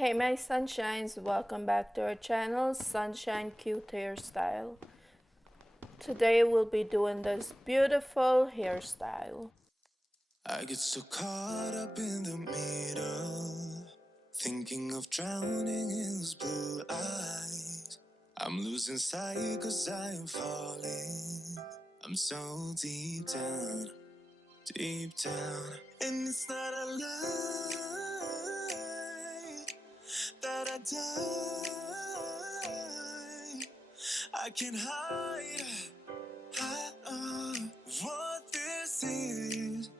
Hey my sunshines, welcome back to our channel, Sunshine Cute Hairstyle. Today we'll be doing this beautiful hairstyle. I get so caught up in the middle, thinking of drowning in those blue eyes. I'm losing sight cause I am falling. I'm so deep down, and it's not a lie that I die. I can hide what this is.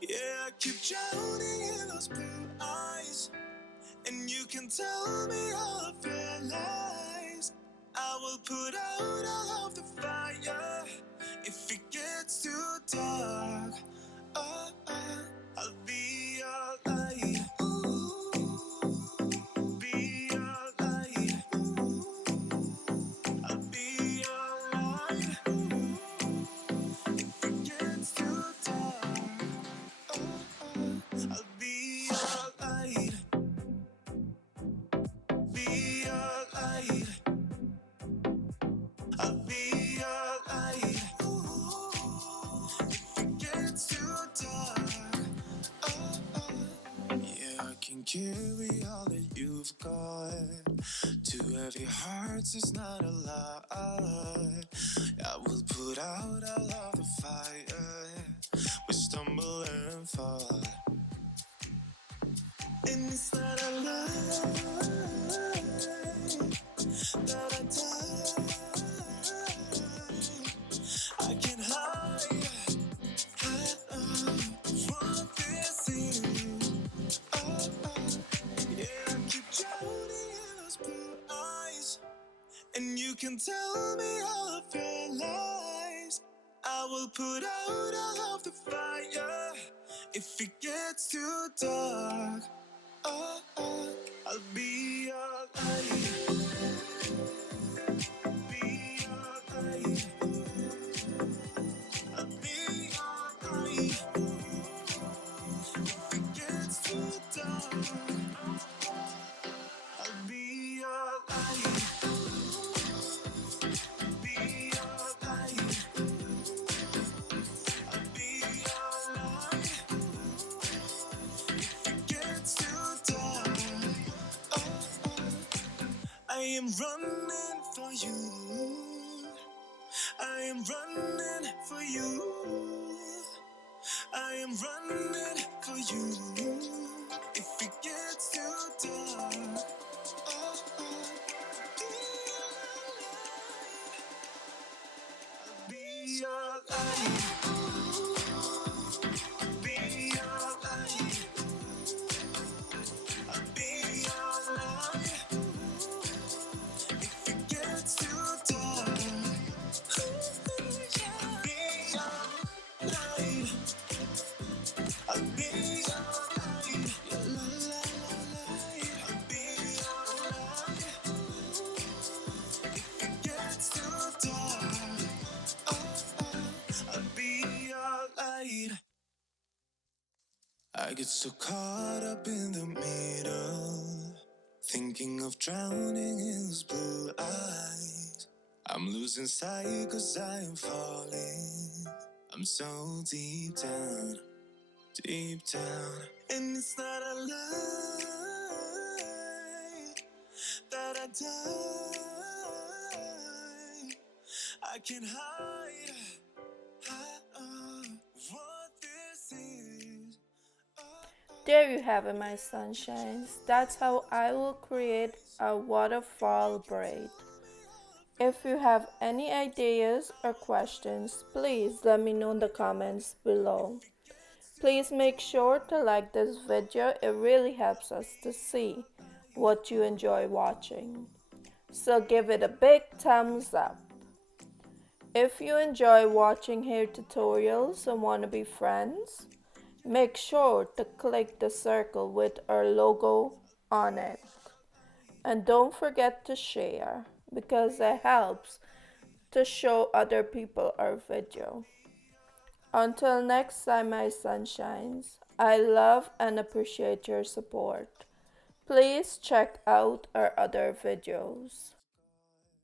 Yeah, I keep drowning in those blue eyes, and you can tell me all of your lies. I will put out all of the fire if it gets too dark. I'll be your light. Be your light. I'll be your light. If it gets too dark, I'll be your light. Be your light. I'll be your light. If it gets too dark, yeah, I can carry all that you've got. Two heavy hearts is not a lie. I will put out all of the fire. We stumble and fall, and it's not a lie that I die. I can hide what this is. Yeah, I keep drowning in those blue eyes, and you can tell me all of your lies. I will put out all of the fire if it gets too dark. I'll be your light. Be your light. I'll be your light. If it gets too dark, I'll be your light. Be your light. I'll be your light. If it gets too dark, I am running for you. I am running for you. I am running for you. If it gets too dark, I'll be your light. Be your light. I'll be your light. If it gets too dark, I'll be your light. I'll be your light. Your light. I'll be your light. If it gets too dark, I'll be your light. I get so caught up in the middle, thinking of drowning in those blue eyes. I'm losing sight cause I am falling. I'm so deep down, and it's not a lie that I die. I can hide what this is. There you have it my sunshines. That's how I will create a waterfall braid. If you have any ideas or questions, please let me know in the comments below. Please make sure to like this video, it really helps us to see what you enjoy watching. So give it a big thumbs up. If you enjoy watching hair tutorials and want to be friends, make sure to click the circle with our logo on it. And don't forget to share because it helps to show other people our video. Until next time, my sunshines, I love and appreciate your support. Please check out our other videos.